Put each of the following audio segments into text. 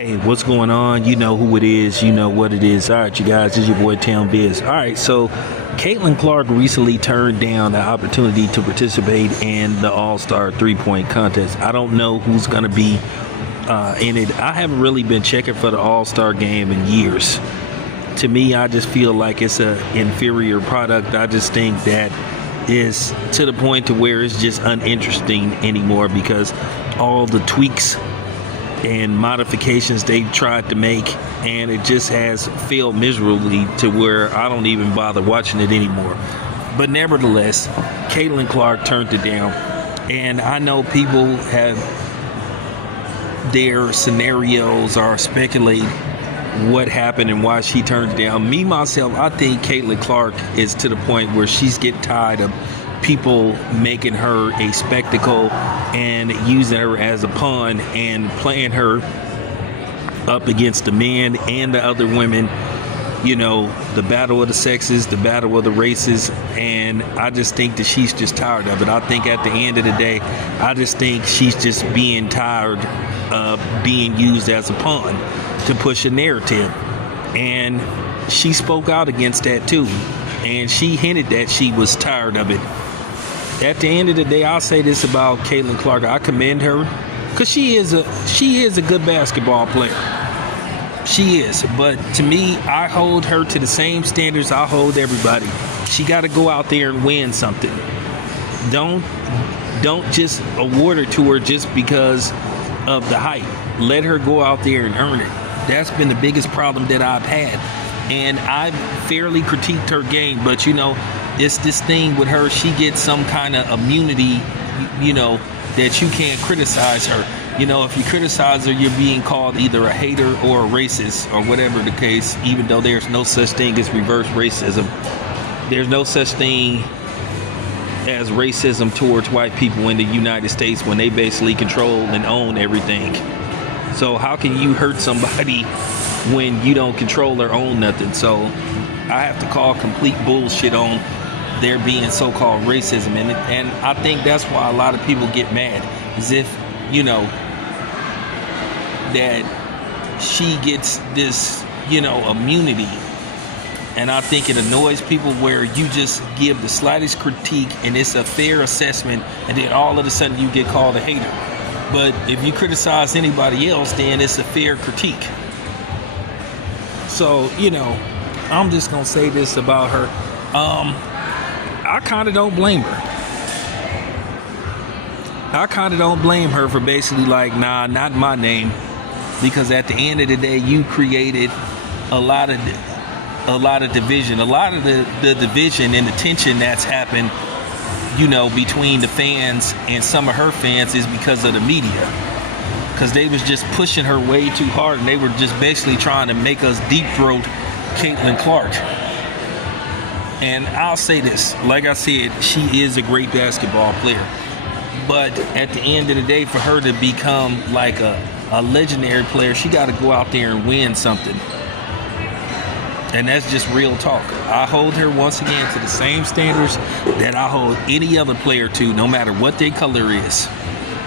Hey, what's going on? You know who it is. You know what it is. All right, you guys, this is your boy Town Biz. All right, so Caitlyn Clark recently turned down the opportunity to participate in the All-Star three-point contest. I don't know who's going to be in it. I haven't really been checking for the All-Star game in years. To me, I just feel like it's an inferior product. I just think that is to the point to where it's just uninteresting anymore because all the tweaks and modifications they've tried to make, and it just has failed miserably to where I don't even bother watching it anymore. But nevertheless, Caitlyn Clark turned it down, and I know people have their scenarios or speculate what happened and why she turned it down. Me, myself, I think Caitlyn Clark is to the point where she's getting tired of people making her a spectacle and using her as a pawn and playing her up against the men and the other women, you know, the battle of the sexes, the battle of the races. And I just think that she's just tired of it. I think at the end of the day, I just think she's just being tired of being used as a pawn to push a narrative. And she spoke out against that too, and she hinted that she was tired of it. At the end of the day, I'll say this about Caitlyn Clark. I commend her because she is a good basketball player. She is. But to me, I hold her to the same standards I hold everybody. She got to go out there and win something. Don't just award her to her just because of the hype. Let her go out there and earn it. That's been the biggest problem that I've had. And I've fairly critiqued her game, but you know, it's this thing with her, she gets some kind of immunity, you know, that you can't criticize her. You know, if you criticize her, you're being called either a hater or a racist or whatever the case, even though there's no such thing as reverse racism. There's no such thing as racism towards white people in the United States when they basically control and own everything. So how can you hurt somebody when you don't control or own nothing? So I have to call complete bullshit on there being so-called racism, and I think that's why a lot of people get mad, as if, you know, that she gets this, you know, immunity. And I think it annoys people where you just give the slightest critique and it's a fair assessment, and then all of a sudden you get called a hater. But if you criticize anybody else, then it's a fair critique. So, you know, I'm just gonna say this about her. I kind of don't blame her. I kind of don't blame her for basically like, nah, not my name, because at the end of the day, you created a lot of division, a lot of the division and the tension that's happened, you know, between the fans and some of her fans is because of the media, because they was just pushing her way too hard, and they were just basically trying to make us deep throat Caitlyn Clark. And I'll say this, like I said, she is a great basketball player. But at the end of the day, for her to become like a legendary player, she got to go out there and win something. And that's just real talk. I hold her once again to the same standards that I hold any other player to, no matter what their color is.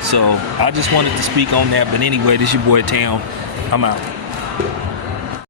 So I just wanted to speak on that. But anyway, this is your boy Town. I'm out.